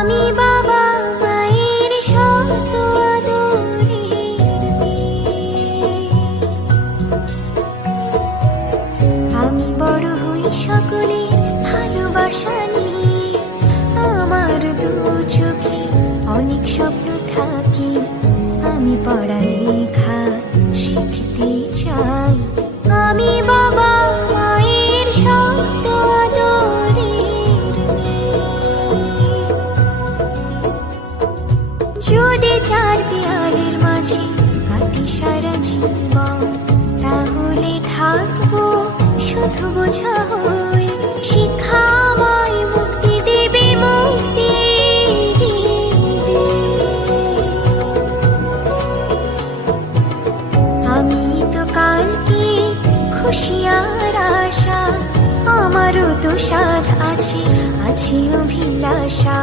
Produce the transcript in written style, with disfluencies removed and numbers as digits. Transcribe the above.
আমি বাবা মায়ের শত আদরের মেয়ে। আমি বড় হই সকলের ভালোবাসা নিয়ে, আমার দু চোখে অনেক স্বপ্ন থাকে, আমি পড়ালেখা শিখতে চাই। আমি বাবা মায়ের শত আদরের মেয়ে। যদি চার দেয়ালের মাঝে কাটি সারা জীবন, তাহলে থাকবো শুধু বোঝা হয়ে। শিক্ষা আমায় মুক্তি দেবে, মুক্তি দেবে। আমি তো কালকে খুশি আর আশা, আমারও তো সাধ আছে, আছে অভিলাষা।